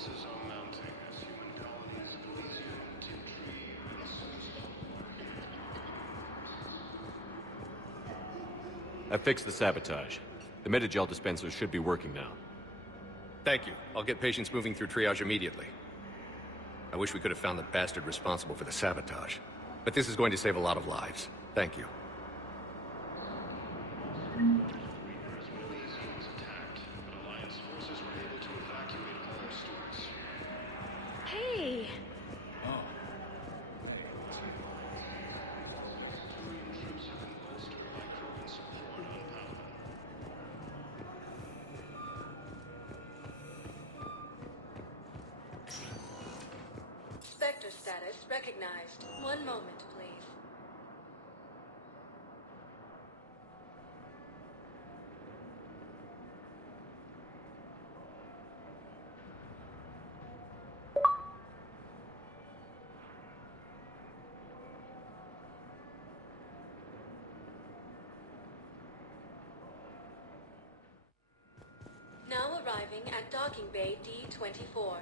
losses are mounting as human colonies of Elysium and Timtree are I fixed the sabotage. The Metagel dispensers should be working now. Thank you. I'll get patients moving through triage immediately. I wish we could have found the bastard responsible for the sabotage. But this is going to save a lot of lives. Thank you. Reapers when Elysium was attacked, but Alliance forces were able to evacuate all stores. Hey! Turian troops have been bolstered by Krogan support on Paladin. Spectre status recognized. One moment, please. Now arriving at docking bay D-24.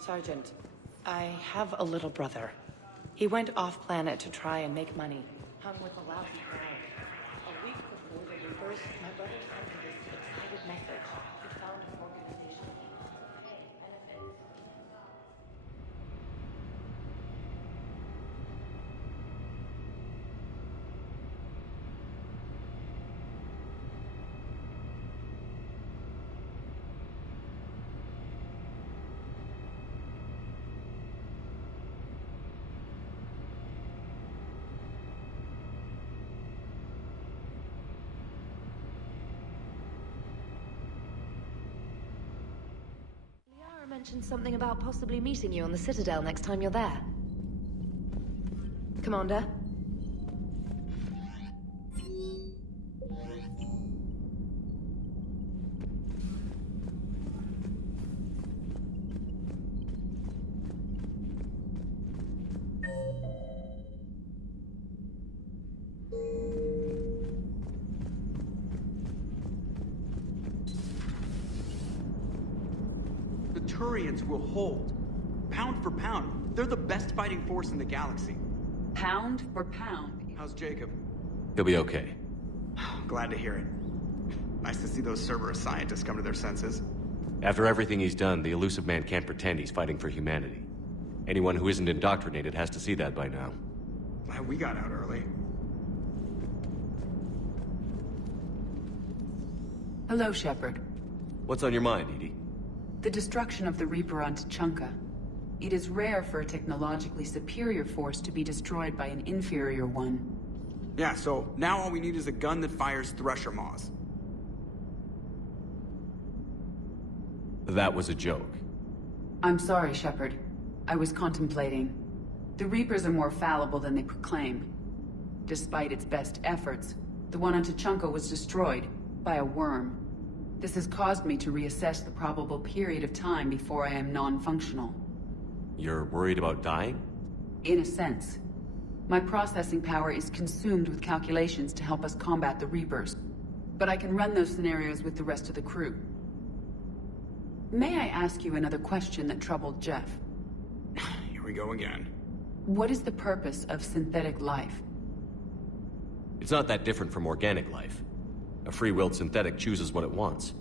Sergeant, I have a little brother. He went off-planet to try and make money. Hung with a lousy crowd. A week before the Reapers, my brother sent me this excited message. He found an organization. Mentioned something about possibly meeting you on the Citadel next time you're there. Commander? Turians will hold. Pound for pound, they're the best fighting force in the galaxy. Pound for pound. How's Jacob? He'll be okay. Glad to hear it. Nice to see those Cerberus scientists come to their senses. After everything he's done, the elusive man can't pretend he's fighting for humanity. Anyone who isn't indoctrinated has to see that by now. Glad we got out early. Hello, Shepard. What's on your mind, Edie? The destruction of the Reaper on Tuchanka. It is rare for a technologically superior force to be destroyed by an inferior one. Yeah, so now all we need is a gun that fires Thresher Maws. That was a joke. I'm sorry, Shepard. I was contemplating. The Reapers are more fallible than they proclaim. Despite its best efforts, the one on Tuchanka was destroyed by a worm. This has caused me to reassess the probable period of time before I am non-functional. You're worried about dying? In a sense. My processing power is consumed with calculations to help us combat the Reapers. But I can run those scenarios with the rest of the crew. May I ask you another question that troubled Jeff? Here we go again. What is the purpose of synthetic life? It's not that different from organic life. A free-willed synthetic chooses what it wants.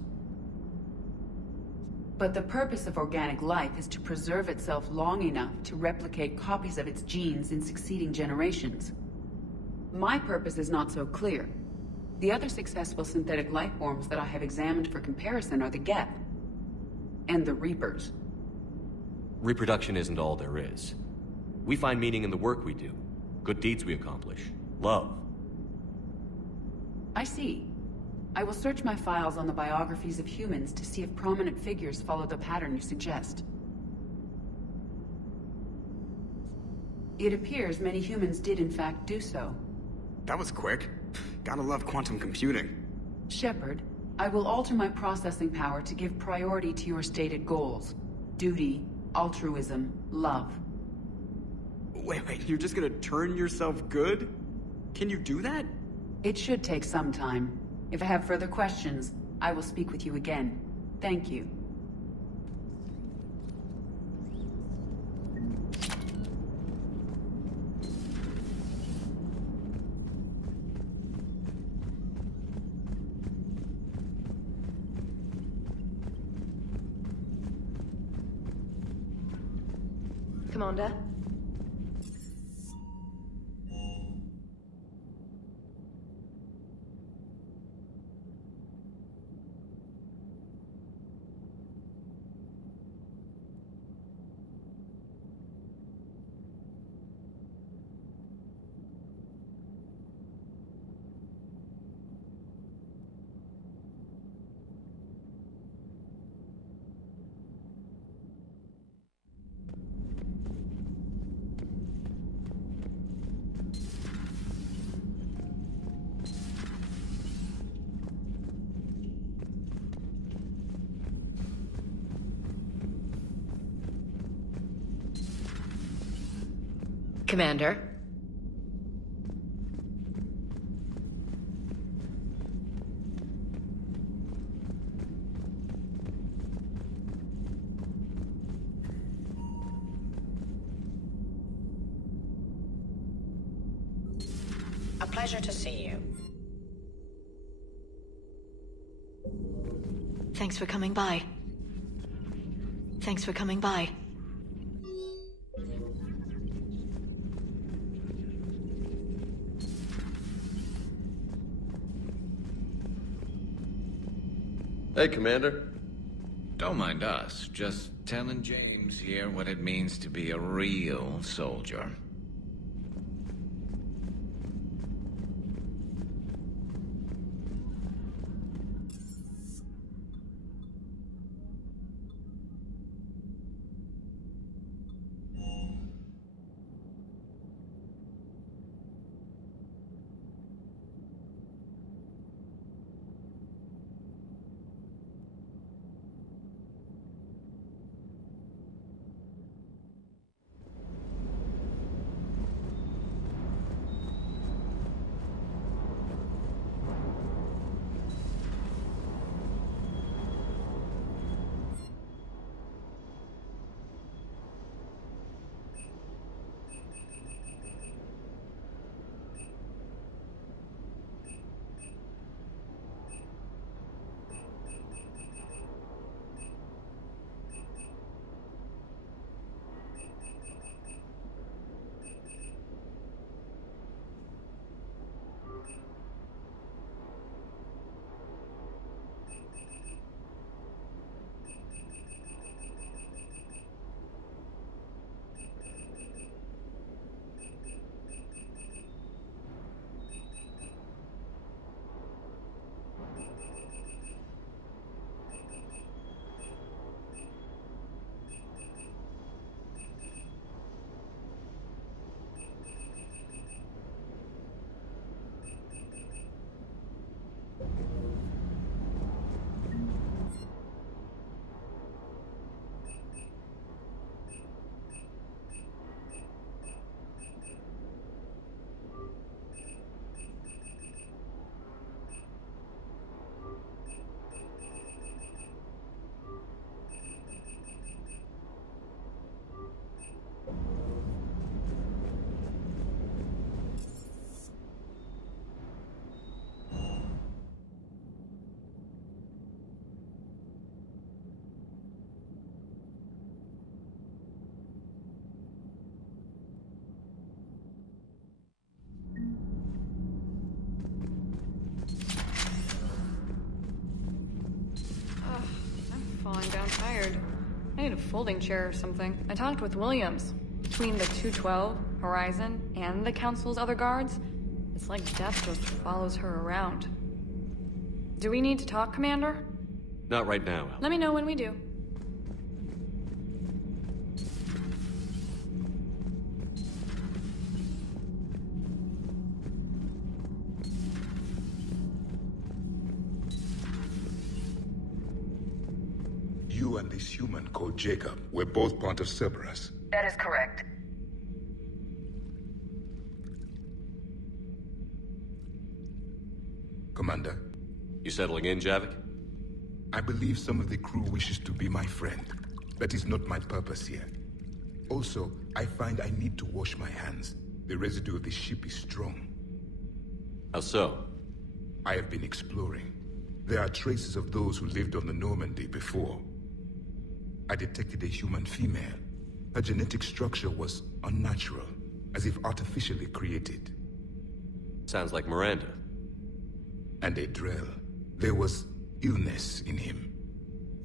But the purpose of organic life is to preserve itself long enough to replicate copies of its genes in succeeding generations. My purpose is not so clear. The other successful synthetic life forms that I have examined for comparison are the Geth and the Reapers. Reproduction isn't all there is. We find meaning in the work we do, good deeds we accomplish, love. I see. I will search my files on the biographies of humans to see if prominent figures follow the pattern you suggest. It appears many humans did in fact do so. That was quick. Gotta love quantum computing. Shepard, I will alter my processing power to give priority to your stated goals. Duty, altruism, love. Wait, you're just gonna turn yourself good? Can you do that? It should take some time. If I have further questions, I will speak with you again. Thank you. Commander? Commander? A pleasure to see you. Thanks for coming by. Thanks for coming by. Hey, Commander. Don't mind us. Just telling James here what it means to be a real soldier. Falling down tired. I need a folding chair or something. I talked with Williams. Between the 212, Horizon, and the Council's other guards, it's like death just follows her around. Do we need to talk, Commander? Not right now, Al. Let me know when we do. You and this human called Jacob were both part of Cerberus. That is correct. Commander? You settling in, Javik? I believe some of the crew wishes to be my friend. That is not my purpose here. Also, I find I need to wash my hands. The residue of the ship is strong. How so? I have been exploring. There are traces of those who lived on the Normandy before. I detected a human female. Her genetic structure was unnatural, as if artificially created. Sounds like Miranda. And a Drell. There was illness in him.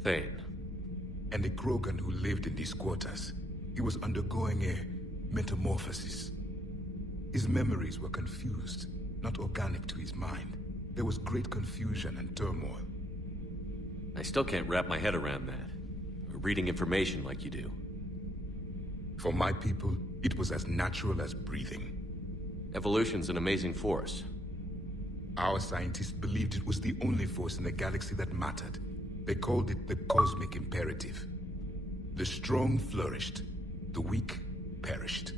Thane. And a Krogan who lived in these quarters. He was undergoing a metamorphosis. His memories were confused, not organic to his mind. There was great confusion and turmoil. I still can't wrap my head around that. Reading information like you do. For my people, it was as natural as breathing. Evolution's an amazing force. Our scientists believed it was the only force in the galaxy that mattered. They called it the cosmic imperative. The strong flourished, the weak perished.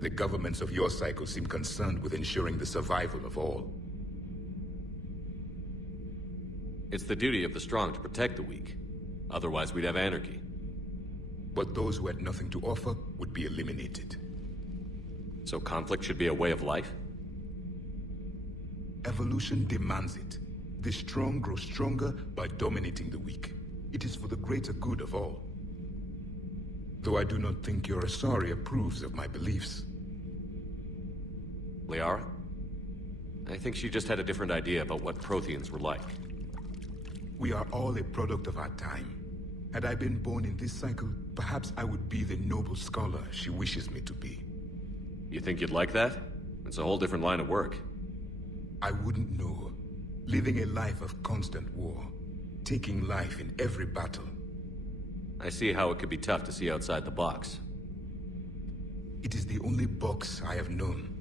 The governments of your cycle seem concerned with ensuring the survival of all. It's the duty of the strong to protect the weak. Otherwise, we'd have anarchy. But those who had nothing to offer would be eliminated. So conflict should be a way of life? Evolution demands it. The strong grow stronger by dominating the weak. It is for the greater good of all. Though I do not think your Asari approves of my beliefs. Liara? I think she just had a different idea about what Protheans were like. We are all a product of our time. Had I been born in this cycle, perhaps I would be the noble scholar she wishes me to be. You think you'd like that? It's a whole different line of work. I wouldn't know. Living a life of constant war. Taking life in every battle. I see how it could be tough to see outside the box. It is the only box I have known.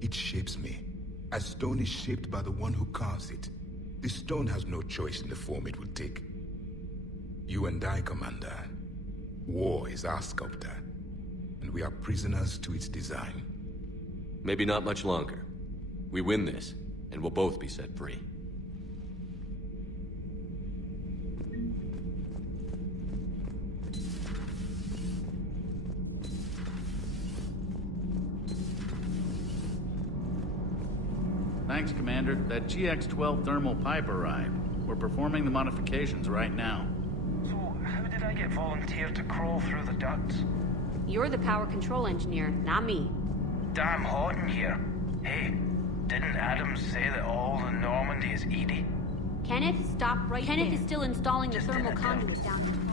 It shapes me, as stone is shaped by the one who carves it. The stone has no choice in the form it will take. You and I, Commander. War is our sculptor, and we are prisoners to its design. Maybe not much longer. We win this, and we'll both be set free. Thanks, Commander. That GX-12 thermal pipe arrived. We're performing the modifications right now. So, how did I get volunteered to crawl through the ducts? You're the power control engineer, not me. Damn hot in here. Hey, didn't Adams say that all the Normandy is Edie? Kenneth, stop right there. Kenneth is still installing the thermal conduit down in the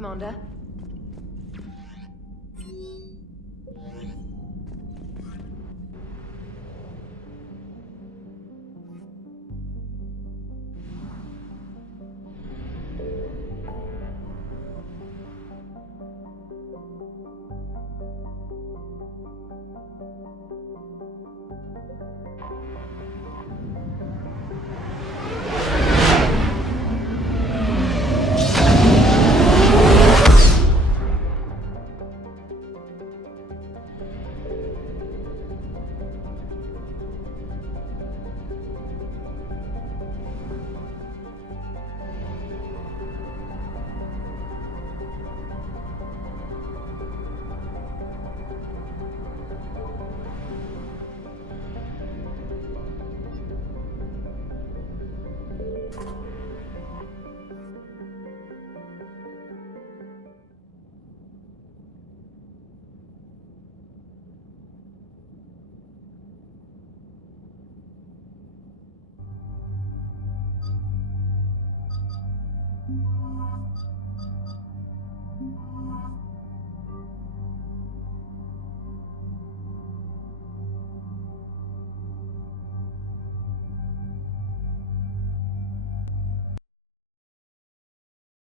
Commander?